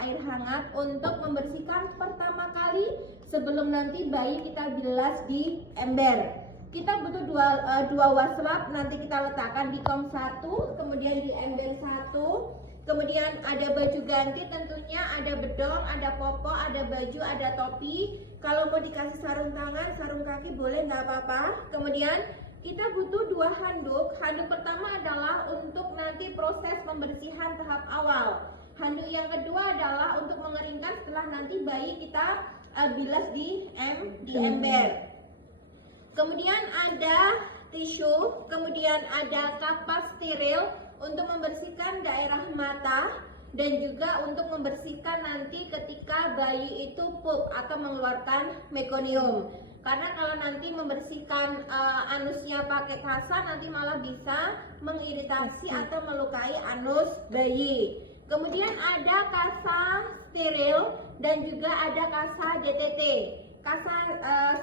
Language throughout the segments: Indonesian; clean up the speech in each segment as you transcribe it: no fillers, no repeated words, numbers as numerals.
air hangat untuk membersihkan pertama kali sebelum nanti bayi kita bilas di ember. Kita butuh dua wastafel, nanti kita letakkan di kom 1, kemudian di ember 1. Kemudian ada baju ganti, tentunya ada bedong, ada popok, ada baju, ada topi. Kalau mau dikasih sarung tangan, sarung kaki boleh, nggak apa-apa. Kemudian kita butuh 2 handuk. Handuk pertama adalah untuk nanti proses pembersihan tahap awal. Handuk yang kedua adalah untuk mengeringkan setelah nanti bayi kita bilas di ember. Kemudian ada tisu, kemudian ada kapas steril untuk membersihkan daerah mata dan juga untuk membersihkan nanti ketika bayi itu pup atau mengeluarkan mekonium. Karena kalau nanti membersihkan anusnya pakai kasa nanti malah bisa mengiritasi atau melukai anus bayi. Kemudian ada kasa steril dan juga ada kasa DTT. Kasa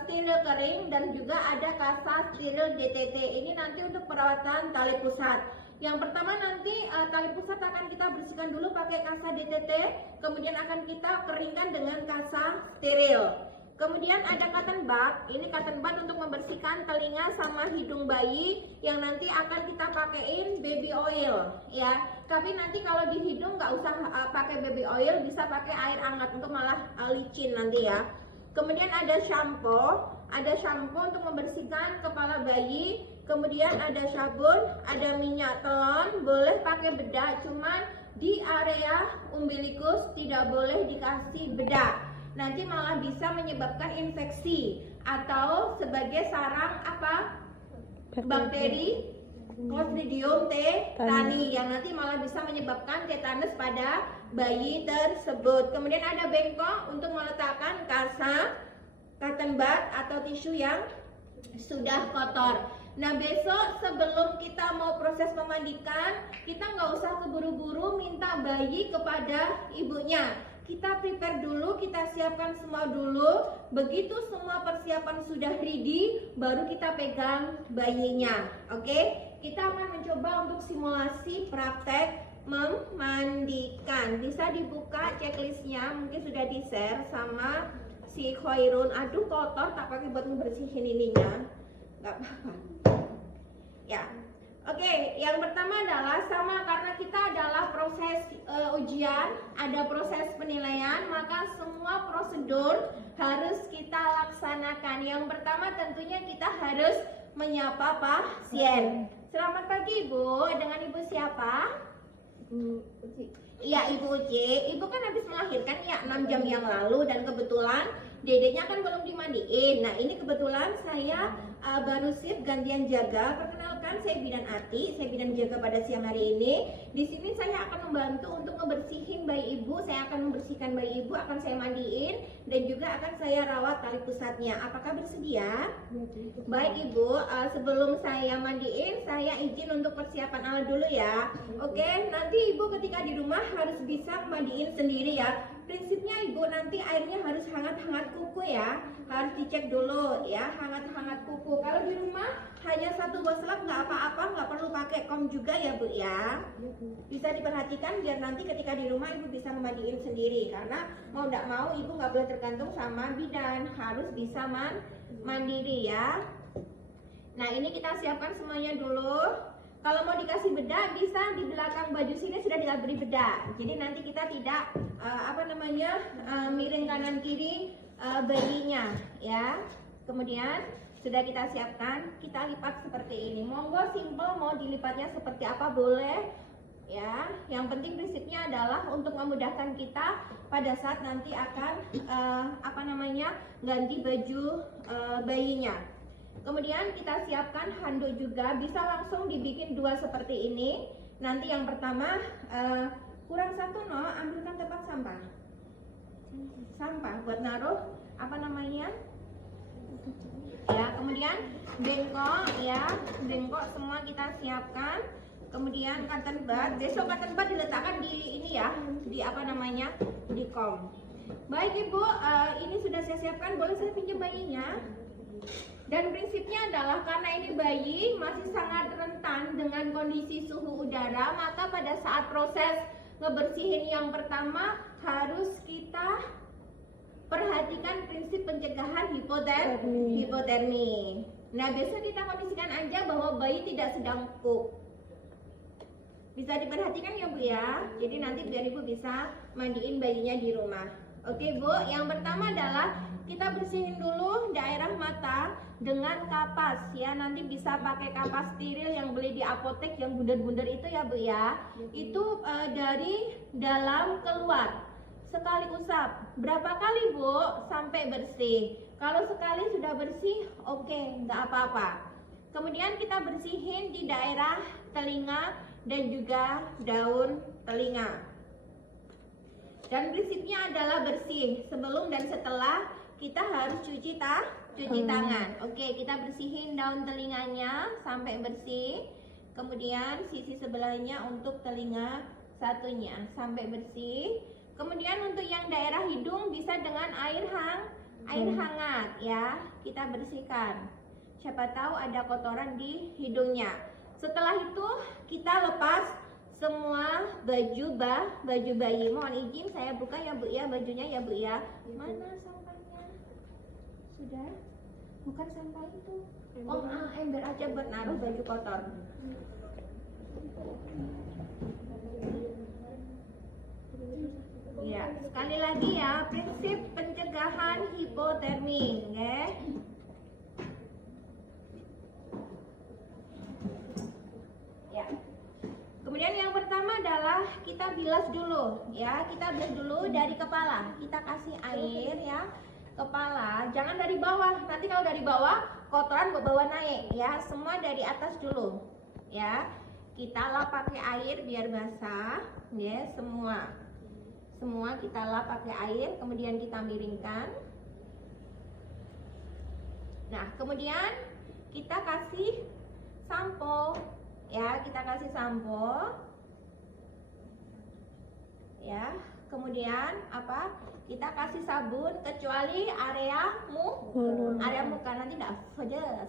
steril kering dan juga ada kasa steril DTT. Ini nanti untuk perawatan tali pusat. Yang pertama nanti tali pusat akan kita bersihkan dulu pakai kasa DTT, kemudian akan kita keringkan dengan kasa steril. Kemudian ada cotton bud, ini cotton bud untuk membersihkan telinga sama hidung bayi yang nanti akan kita pakaiin baby oil ya. Tapi nanti kalau di hidung nggak usah pakai baby oil, bisa pakai air hangat untuk malah licin nanti ya. Kemudian ada shampoo untuk membersihkan kepala bayi. Kemudian ada sabun, ada minyak telon, boleh pakai bedak, cuman di area umbilikus tidak boleh dikasih bedak. Nanti malah bisa menyebabkan infeksi atau sebagai sarang apa? Bakteri Clostridium tetani yang nanti malah bisa menyebabkan tetanus pada bayi tersebut. Kemudian ada bengkok untuk meletakkan kasa, cotton bud atau tisu yang sudah kotor. Nah besok sebelum kita mau proses memandikan, kita nggak usah keburu-buru minta bayi kepada ibunya. Kita prepare dulu, kita siapkan semua dulu. Begitu semua persiapan sudah ready, baru kita pegang bayinya. Oke? Kita akan mencoba untuk simulasi praktek memandikan. Bisa dibuka checklistnya, mungkin sudah di-share sama si Khairun. Aduh kotor, tak pakai buat ngebersihin ininya. Nggak apa-apa. Ya, oke. Yang pertama adalah sama karena kita adalah proses ujian, ada proses penilaian, maka semua prosedur harus kita laksanakan. Yang pertama tentunya kita harus menyapa pasien. Selamat pagi Ibu, dengan Ibu siapa? Ibu Uci. Iya Ibu Uci. Ibu kan habis melahirkan ya 6 jam yang lalu dan kebetulan dedeknya kan belum dimandiin. Nah ini kebetulan saya baru sip gantian jaga. Perkenalkan saya Bidan Ati, saya bidan jaga pada siang hari ini. Di sini saya akan membantu untuk membersihin bayi ibu. Saya akan membersihkan bayi ibu, akan saya mandiin dan juga akan saya rawat tali pusatnya. Apakah bersedia? Baik Ibu, sebelum saya mandiin, saya izin untuk persiapan alat dulu ya. Oke, nanti Ibu ketika di rumah harus bisa mandiin sendiri ya. Prinsipnya Ibu nanti airnya harus hangat-hangat kuku ya. Harus dicek dulu ya, hangat-hangat kuku. Kalau di rumah hanya 1 wastafel nggak apa-apa, nggak perlu pakai kom juga ya Bu ya. Bisa diperhatikan biar nanti ketika di rumah Ibu bisa memandiin sendiri. Karena mau nggak mau Ibu nggak boleh tergantung sama bidan, harus bisa mandiri ya. Nah ini kita siapkan semuanya dulu. Kalau mau dikasih bedak bisa di belakang baju sini sudah diberi bedak. Jadi nanti kita tidak miring kanan kiri bayinya ya. Kemudian sudah kita siapkan, kita lipat seperti ini. Monggo simple mau dilipatnya seperti apa boleh ya. Yang penting prinsipnya adalah untuk memudahkan kita pada saat nanti akan ganti baju bayinya. Kemudian kita siapkan handuk juga, bisa langsung dibikin 2 seperti ini. Nanti yang pertama kurang 1 ambilkan tempat sampah buat naruh ya. Kemudian bengkok semua kita siapkan. Kemudian cotton bud, besok cotton bud diletakkan di ini ya, di kom. Baik Ibu, ini sudah saya siapkan, boleh saya pinjam bayinya? Dan prinsipnya adalah karena ini bayi masih sangat rentan dengan kondisi suhu udara, maka pada saat proses ngebersihin yang pertama harus menggunakan prinsip pencegahan hipotermi. Nah, biasa kita kondisikan aja bahwa bayi tidak sedang pup. Bisa diperhatikan ya Bu ya. Jadi nanti biar Ibu bisa mandiin bayinya di rumah. Oke Bu, yang pertama adalah kita bersihin dulu daerah mata dengan kapas ya. Nanti bisa pakai kapas steril yang beli di apotek yang bundar-bundar itu ya Bu ya. Itu dari dalam keluar. Sekali usap. Berapa kali Bu? Sampai bersih. Kalau sekali sudah bersih, oke, nggak apa-apa. Kemudian kita bersihin di daerah telinga dan juga daun telinga. Dan prinsipnya adalah bersih. Sebelum dan setelah kita harus cuci tangan. Oke, kita bersihin daun telinganya sampai bersih. Kemudian sisi sebelahnya untuk telinga satunya sampai bersih. Kemudian untuk yang daerah hidung bisa dengan air hangat ya, kita bersihkan. Siapa tahu ada kotoran di hidungnya. Setelah itu kita lepas semua baju bayi. Mohon izin saya buka ya Bu ya bajunya ya Bu ya. Mana sampahnya? Sudah? Bukan sampah itu. Oh, ember aja buat naruh baju kotor. Ya, sekali lagi ya, prinsip pencegahan hipotermi, ya. Ya. Kemudian yang pertama adalah kita bilas dulu, ya. Kita bilas dulu dari kepala. Kita kasih air ya, kepala. Jangan dari bawah. Nanti kalau dari bawah, kotoran bawa naik, ya. Semua dari atas dulu, ya. Kita lap pakai air biar basah, ya. Semua kita lap pakai air, kemudian kita miringkan. Nah, kemudian kita kasih sampo, ya, kita kasih sampo, ya. Kemudian apa? Kita kasih sabun kecuali area muka nanti tidak pedas,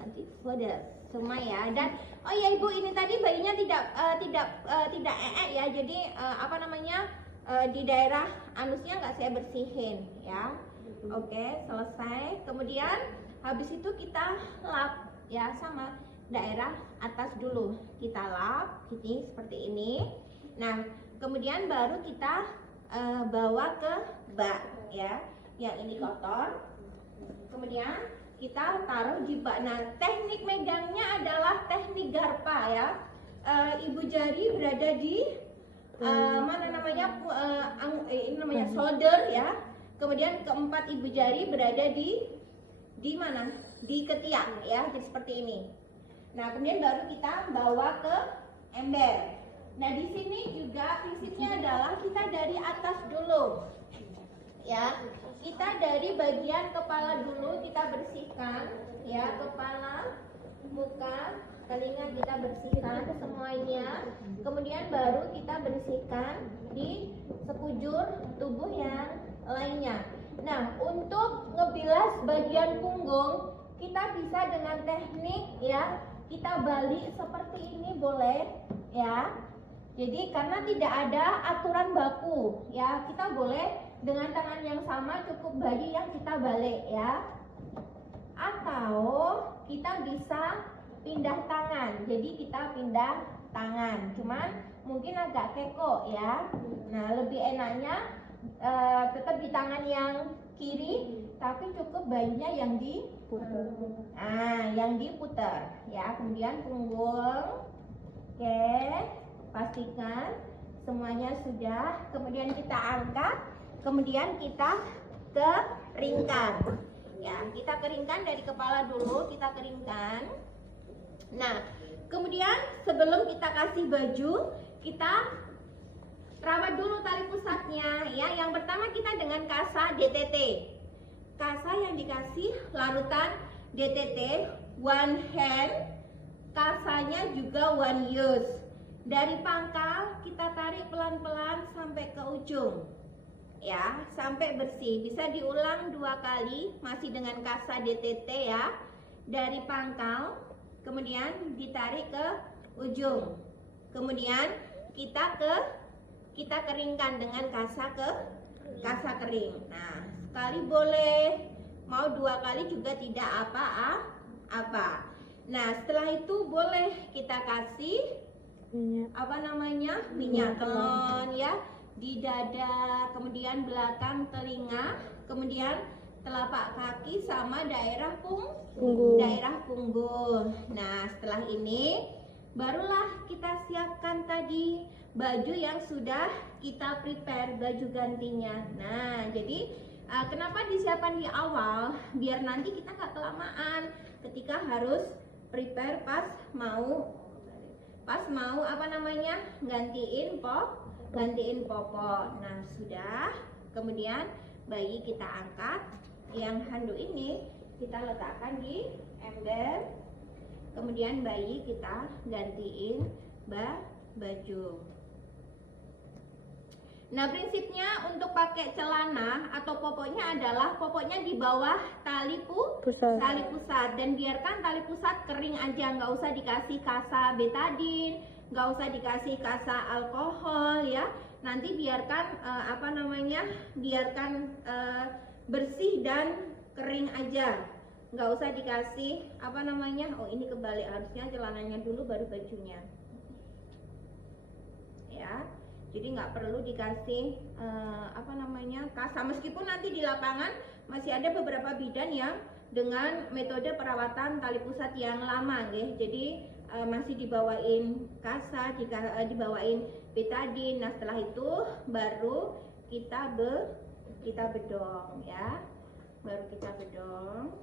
nanti pedas semua ya. Dan oh ya Ibu, ini tadi bayinya tidak ya, jadi apa namanya di daerah anusnya nggak saya bersihin ya. Oke, selesai. Kemudian habis itu kita lap ya, sama daerah atas dulu kita lap ini seperti ini. Nah, kemudian baru kita bawa ke bak ya, yang ini kotor. Kemudian kita taruh di bak. Nah, teknik megangnya adalah teknik garpa ya. Ibu jari berada di mana namanya ini namanya shoulder ya. Kemudian keempat ibu jari berada di mana? Di ketiak ya, jadi seperti ini. Nah, kemudian baru kita bawa ke ember. Nah, di sini juga prinsipnya adalah kita dari atas dulu. Ya, kita dari bagian kepala dulu kita bersihkan ya, kepala, muka, telinga kita bersihkan semuanya. Kemudian baru kita bersihkan di sekujur tubuh yang lainnya. Nah, untuk ngebilas bagian punggung kita bisa dengan teknik ya, kita balik seperti ini boleh ya. Jadi karena tidak ada aturan baku ya, kita boleh dengan tangan yang sama, cukup bayi yang kita balik ya. Atau kita bisa pindah tangan. Jadi kita pindah tangan. Cuman mungkin agak keko ya. Nah, lebih enaknya tetap di tangan yang kiri, tapi cukup bayinya yang diputar. Yang diputar ya. Kemudian punggung. Oke, pastikan semuanya sudah. Kemudian kita angkat. Kemudian kita keringkan. Ya, kita keringkan dari kepala dulu, kita keringkan. Nah, kemudian sebelum kita kasih baju, kita rawat dulu tali pusatnya ya. Yang pertama kita dengan kasa DTT. Kasa yang dikasih larutan DTT one hand, kasanya juga one use. Dari pangkal kita tarik pelan-pelan sampai ke ujung. Ya, sampai bersih. Bisa diulang 2 kali masih dengan kasa DTT ya. Dari pangkal kemudian ditarik ke ujung. Kemudian kita keringkan dengan kasa ke kasa kering. Nah, sekali boleh, mau 2 kali juga tidak apa-apa. Nah, setelah itu boleh kita kasih minyak telon ya, di dada, kemudian belakang telinga, kemudian telapak kaki sama daerah punggung. Nah, setelah ini barulah kita siapkan tadi baju yang sudah kita prepare, baju gantinya. Nah, jadi kenapa disiapkan di awal? Biar nanti kita nggak kelamaan ketika harus prepare pas mau gantiin popok. Nah, sudah. Kemudian bayi kita angkat, yang handuk ini kita letakkan di ember. Kemudian bayi kita gantiin baju. Nah, prinsipnya untuk pakai celana atau popoknya adalah popoknya di bawah tali pusat, dan biarkan tali pusat kering aja, nggak usah dikasih kasa betadin, nggak usah dikasih kasa alkohol ya. Nanti biarkan bersih dan kering aja, nggak usah dikasih oh ini kebalik, harusnya celananya dulu baru bajunya ya. Jadi nggak perlu dikasih kasa, meskipun nanti di lapangan masih ada beberapa bidan yang dengan metode perawatan tali pusat yang lama ya. Jadi masih dibawain kasa, dibawain betadin. Nah, setelah itu baru kita bedong ya. Baru kita bedong.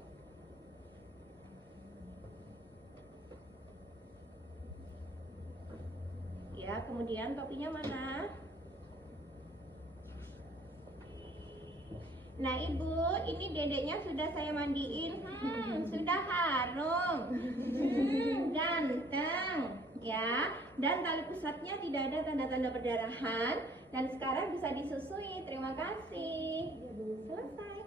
Ya, kemudian topinya mana? Nah, Ibu, ini dedeknya sudah saya mandiin. Sudah harum. Ganteng, ya. Dan tali pusatnya tidak ada tanda-tanda perdarahan, dan sekarang bisa disusui. Terima kasih. Selesai.